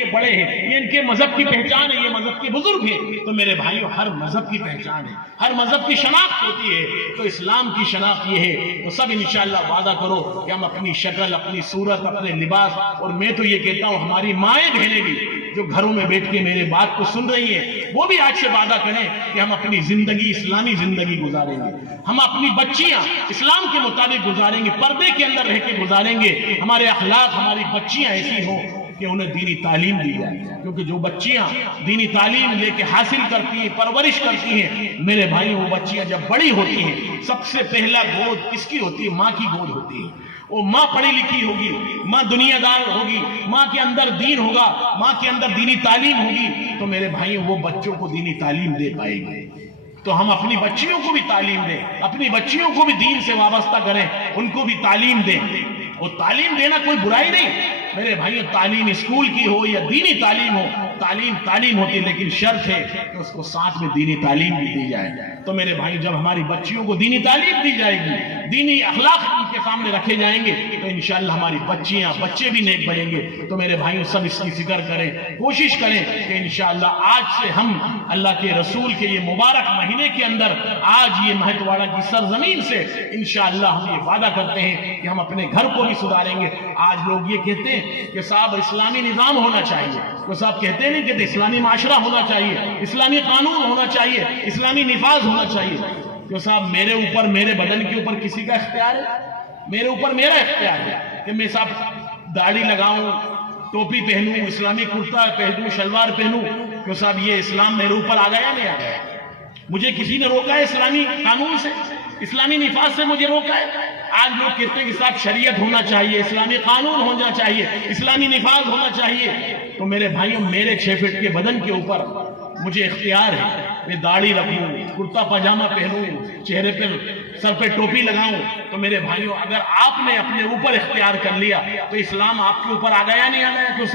کے بڑے ہیں، یہ ان کے مذہب کی پہچان ہے، یہ مذہب کے بزرگ ہیں، تو میرے بھائیوں ہر مذہب کی پہچان ہے، ہر مذہب کی شناخت ہوتی ہے، تو اسلام کی شناخت یہ ہے۔ تو سب انشاءاللہ وعدہ کرو کہ ہم اپنی شکل، اپنی صورت، اپنے لباس، اور میں تو یہ کہتا ہوں ہماری مائیں بہنیں بھی جو گھروں میں بیٹھ کے میرے بات کو سن رہی ہیں، وہ بھی آج سے وعدہ کریں کہ ہم اپنی زندگی اسلامی زندگی گزاریں گے، ہم اپنی بچیاں اسلام کے مطابق گزاریں گے، پردے کے اندر رہ کے گزاریں گے، ہمارے اخلاق، ہماری بچیاں ایسی ہوں کہ انہیں دینی تعلیم دی جائے، کیونکہ جو بچیاں دینی تعلیم لے کے حاصل کرتی ہیں، پرورش کرتی ہیں، میرے بھائی وہ بچیاں جب بڑی ہوتی ہیں، سب سے پہلا گود کس کی ہوتی ہے؟ ماں کی گود ہوتی ہے۔ وہ ماں پڑھی لکھی ہوگی، ماں دنیا دار ہوگی، ماں کے اندر دین ہوگا، ماں کے اندر دینی تعلیم ہوگی، تو میرے بھائی وہ بچوں کو دینی تعلیم دے پائے گی۔ تو ہم اپنی بچیوں کو بھی تعلیم دیں، اپنی بچیوں کو بھی دین سے وابستہ کریں، ان کو بھی تعلیم دیں۔ اور تعلیم دینا کوئی برائی نہیں میرے بھائیوں، تعلیم اسکول کی ہو یا دینی تعلیم ہو، تعلیم ہوتی ہے، لیکن شرط ہے کہ اس کو ساتھ میں دینی تعلیم بھی دی جائے۔ تو میرے بھائی جب ہماری بچیوں کو دینی تعلیم دی جائے گی، دینی اخلاق ان کے سامنے رکھے جائیں گے، تو انشاءاللہ ہماری بچیاں بچے بھی نیک بنیں گے۔ تو میرے بھائیوں سب اس کی فکر کریں، کوشش کریں کہ انشاءاللہ آج سے ہم اللہ کے رسول کے یہ مبارک مہینے کے اندر، آج یہ مہتواڑہ کی سرزمین سے انشاءاللہ ہم یہ وعدہ کرتے ہیں کہ ہم اپنے گھر کو بھی سدھاریں گے۔ آج لوگ یہ کہتے ہیں کہ صاحب اسلامی نظام ہونا چاہیے، تو صاحب کہتے نہیں کہ اسلامی معاشرہ ہونا چاہیے، اسلامی قانون ہونا چاہیے، اسلامی نفاذ ہونا چاہیے۔ تو صاحب میرے اوپر، میرے بدن کے اوپر کسی کا اختیار ہے؟ میرے اوپر میرا اختیار ہے کہ میں صاحب داڑھی لگاؤں، ٹوپی پہنوں، اسلامی کرتا پہنوں، شلوار پہنوں، کہ صاحب یہ اسلام میرے اوپر آ گیا نہیں آ گیا؟ مجھے کسی نے روکا ہے اسلامی قانون سے، اسلامی نفاذ سے مجھے روکا ہے؟ آج لوگ کہتے ہیں کہ صاحب شریعت ہونا چاہیے، اسلامی قانون ہونا چاہیے، اسلامی نفاذ ہونا چاہیے۔ تو میرے بھائیوں میرے 6 فٹ کے بدن کے اوپر مجھے اختیار ہے، میں داڑھی رکھوں، کرتا پاجامہ پہنوں، چہرے پہ سر پہ ٹوپی لگاؤں۔ تو میرے بھائیوں اگر آپ نے اپنے اوپر اختیار کر لیا تو اسلام آپ کے اوپر آ گیا نہیں آ گیا؟ کیوں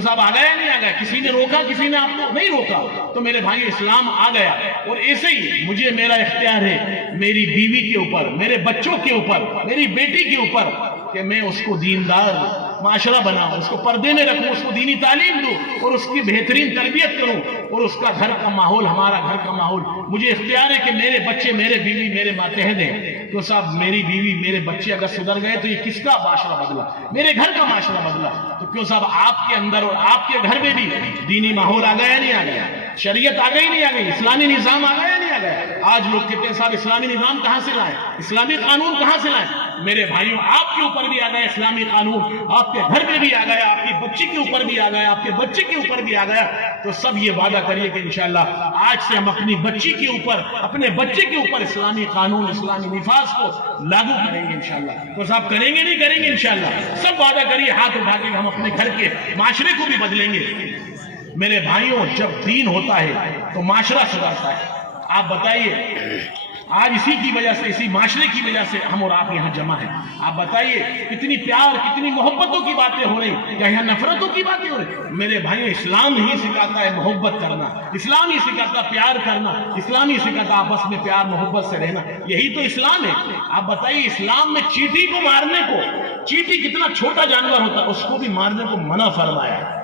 صاحب آ گیا نہیں آ گیا؟ کسی نے روکا؟ کسی نے آپ کو نہیں روکا؟ تو میرے بھائی اسلام آ گیا۔ اور ایسے ہی مجھے میرا اختیار ہے میری بیوی کے اوپر، میرے بچوں کے اوپر، میری بیٹی کے اوپر، کہ میں اس کو دیندار معاشرہ بناؤں، اس کو پردے میں رکھوں، اس کو دینی تعلیم دوں، اور اس کی بہترین تربیت کروں، اور اس کا گھر کا ماحول، ہمارا گھر کا ماحول، مجھے اختیار ہے کہ میرے بچے، میرے بیوی میرے ماتحت ہیں۔ تو صاحب میری بیوی، میرے بچے اگر سدھر گئے تو یہ کس کا معاشرہ بدلا؟ میرے گھر کا معاشرہ بدلا۔ تو کیوں صاحب آپ کے اندر اور آپ کے گھر میں بھی دینی ماحول آ گیا نہیں آ گیا؟ شریعت آ گئی نہیں آ گئی؟ اسلامی نظام آ گیا نہیں آ گیا؟ آج لوگ کہتے ہیں صاحب اسلامی نظام کہاں سے لائیں، اسلامی قانون کہاں سے لائیں؟ میرے بھائیوں آپ کے اوپر بھی آ گیا اسلامی قانون، آپ کے گھر میں بھی آ گیا، آپ کی بچی کے اوپر بھی آ گیا، آپ کے بچے کے اوپر بھی آ گیا۔ تو سب یہ وعدہ کریے کہ انشاءاللہ آج سے ہم اپنی بچی کے اوپر، اپنے بچے کے اوپر اسلامی قانون، اسلامی نفاذ کو لاگو کریں گے انشاءاللہ۔ تو صاحب کریں گے نہیں کریں گے؟ انشاءاللہ سب وعدہ کریے ہاتھ اٹھا کے، ہم اپنے گھر کے معاشرے کو بھی بدلیں گے۔ میرے بھائیوں جب دین ہوتا ہے تو معاشرہ سدھرتا ہے۔ آپ بتائیے آج اسی کی وجہ سے، اسی معاشرے کی وجہ سے ہم اور آپ یہاں جمع ہیں۔ آپ بتائیے کتنی پیار، کتنی محبتوں کی باتیں ہو رہی، کیا یہاں نفرتوں کی باتیں ہو رہی؟ میرے بھائیوں اسلام ہی سکھاتا ہے محبت کرنا، اسلام ہی سکھاتا پیار کرنا، اسلام ہی سکھاتا آپس میں پیار محبت سے رہنا، یہی تو اسلام ہے۔ آپ بتائیے اسلام میں چیٹی کو مارنے کو، چیٹی کتنا چھوٹا جانور ہوتا ہے، اس کو بھی مارنے کو منع فرمایا ہے،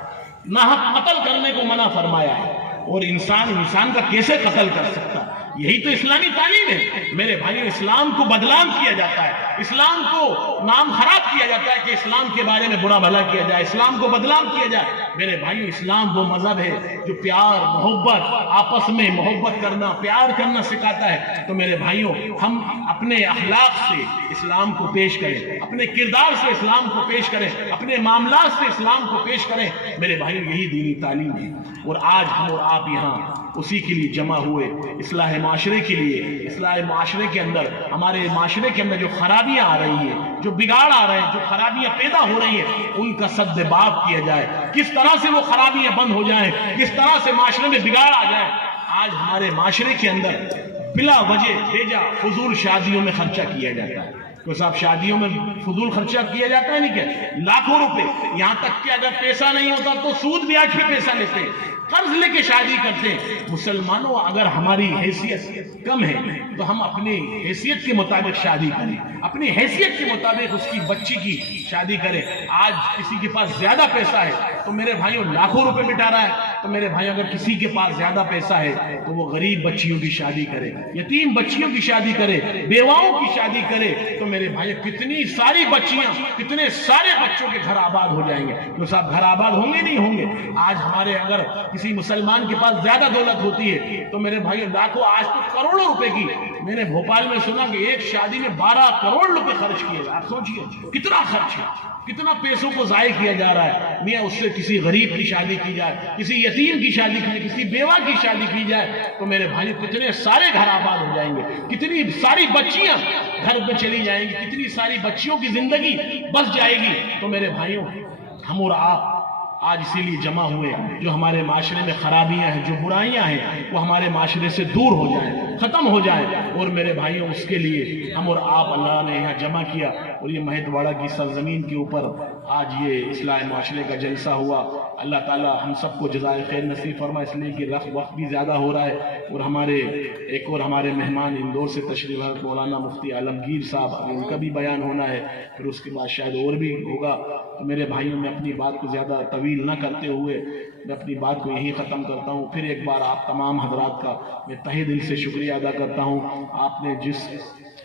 ناحق قتل کرنے کو منع فرمایا ہے۔ اور انسان کا کیسے قتل کر سکتا؟ یہی تو اسلامی تعلیم ہے۔ میرے بھائیوں اسلام کو بدنام کیا جاتا ہے، اسلام کو نام خراب کیا جاتا ہے کہ اسلام کے بارے میں برا بھلا کیا جائے، اسلام کو بدنام کیا جائے۔ میرے بھائیوں اسلام وہ مذہب ہے جو پیار، محبت، آپس میں محبت کرنا، پیار کرنا سکھاتا ہے۔ تو میرے بھائیوں ہم اپنے اخلاق سے اسلام کو پیش کریں، اپنے کردار سے اسلام کو پیش کریں، اپنے معاملات سے اسلام کو پیش کریں۔ میرے بھائیوں یہی دینی تعلیم ہے۔ اور آج ہم اور آپ یہاں اسی کے لیے جمع ہوئے، اصلاح معاشرے کے لیے۔ اصلاح معاشرے کے اندر، ہمارے معاشرے کے اندر جو خرابیاں آ رہی ہیں، جو بگاڑ آ رہے ہیں، جو خرابیاں پیدا ہو رہی ہیں، ان کا سد باب کیا جائے، کس طرح سے وہ خرابیاں بند ہو جائیں، کس طرح سے معاشرے میں بگاڑ آ جائے۔ آج ہمارے معاشرے کے اندر بلا وجہ بیجا فضول شادیوں میں خرچہ کیا جاتا ہے۔ تو صاحب شادیوں میں فضول خرچہ کیا جاتا ہے نہیں کیا؟ لاکھوں روپے، یہاں تک کہ اگر پیسہ نہیں ہوتا تو سود بیاج پہ پیسہ لیتے ہیں۔ قرض لے کے شادی کرتے ہیں۔ مسلمانوں اگر ہماری حیثیت کم ہے تو ہم اپنی حیثیت کے مطابق شادی کریں، اپنی حیثیت کے مطابق اس کی بچی کی شادی کریں۔ آج کسی کے پاس زیادہ پیسہ ہے تو میرے بھائیوں لاکھوں روپے مٹا رہا ہے، تو میرے بھائیوں اگر کسی کے پاس زیادہ پیسہ ہے تو وہ غریب بچیوں کی شادی کرے، یتیم بچیوں کی شادی کرے، بیواؤں کی شادی کرے، تو میرے بھائیوں کتنی ساری بچیاں، کتنے سارے بچوں کے گھر آباد ہو جائیں گے۔ تو صاحب گھر آباد ہوں گے نہیں ہوں گے؟ آج ہمارے اگر کسی مسلمان کے پاس زیادہ دولت ہوتی ہے تو میرے بھائیوں لاکھوں، آج تو کروڑوں روپے کی، میں نے بھوپال میں سنا کہ ایک شادی میں 12 کروڑ روپے خرچ کیے۔ آپ سوچئے کتنا خرچ ہے، کتنا پیسوں کو ضائع کیا جا رہا ہے۔ میاں اس سے کسی غریب کی شادی کی جائے، کسی یتیم کی شادی کی جائے، کسی بیوہ کی شادی کی جائے تو میرے بھائی کتنے سارے گھر آباد ہو جائیں گے، کتنی ساری بچیاں گھر میں چلی جائیں گی، کتنی ساری بچیوں کی زندگی بس جائے گی۔ تو میرے بھائیوں ہم اور آپ آج اسی لیے جمع ہوئے، جو ہمارے معاشرے میں خرابیاں ہیں، جو برائیاں ہیں، وہ ہمارے معاشرے سے دور ہو جائیں، ختم ہو جائیں۔ اور میرے بھائیوں اس کے لیے ہم اور آپ اللہ نے یہاں جمع کیا، اور یہ مہت واڑہ کی سرزمین کے اوپر آج یہ اصلاح معاشرے کا جلسہ ہوا۔ اللہ تعالی ہم سب کو جزائے خیر نصیب فرمائے، اس لیے کہ وقت بھی زیادہ ہو رہا ہے، اور ہمارے مہمان اندور سے تشریف ہے مولانا مفتی عالمگیر صاحب، ان کا بھی بیان ہونا ہے، پھر اس کے بعد شاید اور بھی ہوگا۔ تو میرے بھائیوں میں اپنی بات کو زیادہ طویل نہ کرتے ہوئے میں اپنی بات کو یہی ختم کرتا ہوں۔ پھر ایک بار آپ تمام حضرات کا میں تہہ دل سے شکریہ ادا کرتا ہوں۔ آپ نے جس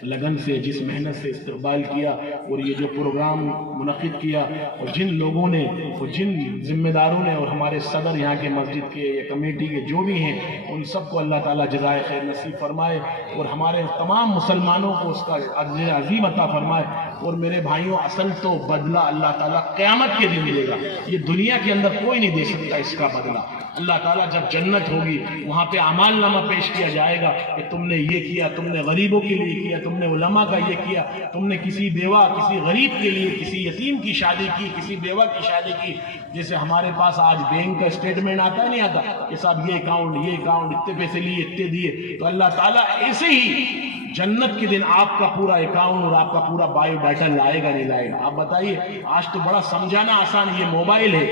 لگن سے، جس محنت سے استقبال کیا، اور یہ جو پروگرام منعقد کیا، اور جن لوگوں نے، اور جن ذمہ داروں نے، اور ہمارے صدر یہاں کے مسجد کے یا کمیٹی کے جو بھی ہیں، ان سب کو اللہ تعالیٰ جزائے خیر نصیب فرمائے، اور ہمارے تمام مسلمانوں کو اس کا اجر عظیم عطا فرمائے۔ اور میرے بھائیوں اصل تو بدلہ اللہ تعالیٰ قیامت کے دن ملے گا، یہ دنیا کے اندر کوئی نہیں دے سکتا اس کا بدلہ۔ اللہ تعالیٰ جب جنت ہوگی وہاں پہ اعمال نامہ پیش کیا جائے گا کہ تم نے یہ کیا، تم نے غریبوں کے لیے کیا، تم نے علماء کا یہ کیا، تم نے کسی بیوہ، کسی غریب کے لیے، کسی یتیم کی شادی کی، کسی بیوہ کی شادی کی۔ جیسے ہمارے پاس آج بینک کا اسٹیٹمنٹ آتا ہے نہیں آتا کہ صاحب یہ اکاؤنٹ اتنے پیسے لیے، اتنے دیے، تو اللہ تعالیٰ ایسے ہی جنت کے دن آپ کا پورا اکاؤنٹ اور آپ کا پورا بایو ڈاٹا لائے گا نہیں لائے گا؟ آپ بتائیے، آج تو بڑا سمجھانا آسان، یہ موبائل ہے،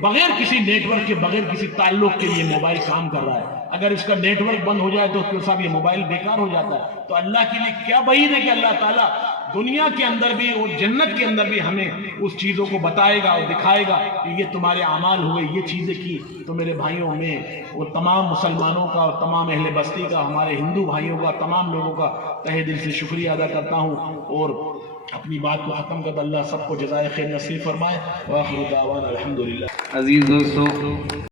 بغیر کسی نیٹ ورک کے، بغیر کسی تعلق کے یہ موبائل کام کر رہا ہے۔ اگر اس کا نیٹ ورک بند ہو جائے تو صاحب یہ موبائل بیکار ہو جاتا ہے۔ تو اللہ کے لیے کیا بعید ہے کہ اللہ تعالیٰ دنیا کے اندر بھی اور جنت کے اندر بھی ہمیں اس چیزوں کو بتائے گا اور دکھائے گا کہ یہ تمہارے اعمال ہوئے، یہ چیزیں کی۔ تو میرے بھائیوں میں اور تمام مسلمانوں کا اور تمام اہل بستی کا، ہمارے ہندو بھائیوں کا، تمام لوگوں کا تہہ دل سے شکریہ ادا کرتا ہوں، اور اپنی بات کو ختم کر اللہ سب کو جزائے خیر نصیب فرمائے۔ وآخر دعوانا الحمدللہ۔ عزیز دوستو،